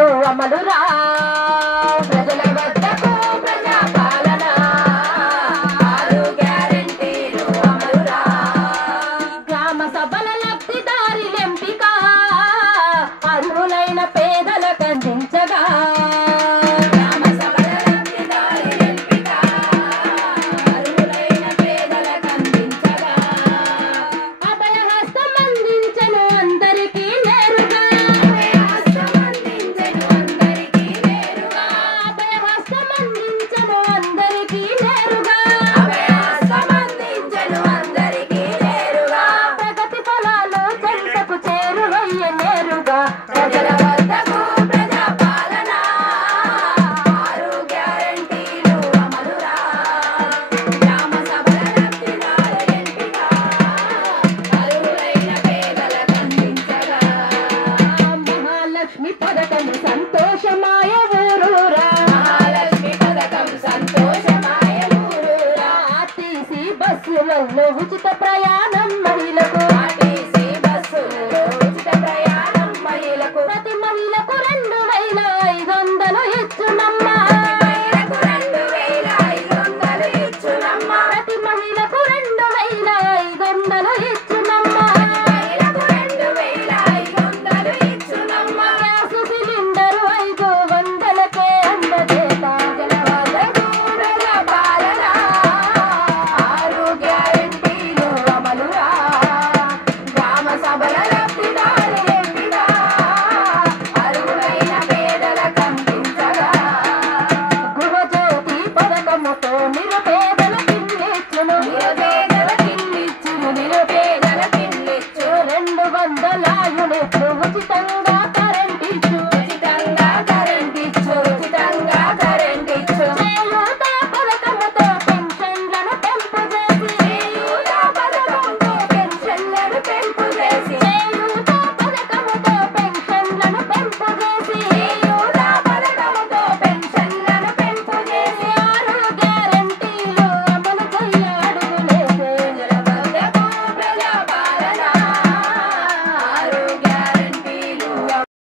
గ్యారెంటీలు అమలురా ప్రజల వద్దకు ప్రజాపాలన 6 గ్యారెంటీలు అమలురా గ్రామ సభల లబ్ధిదారుల ఎంపిక అర్హులైన పేదలకు అందించగా సంతోషమాయ ఊరూరా మహాలక్ష్మి పథకం సంతోషమాయ ఊరూరా ఆర్టీసీ బస్సులలో ఉచిత ప్రయాణం మహిళకు ఆర్టీసీ బస్సులలో ఉచిత ప్రయాణం మహిళకు ప్రతి మహిళకు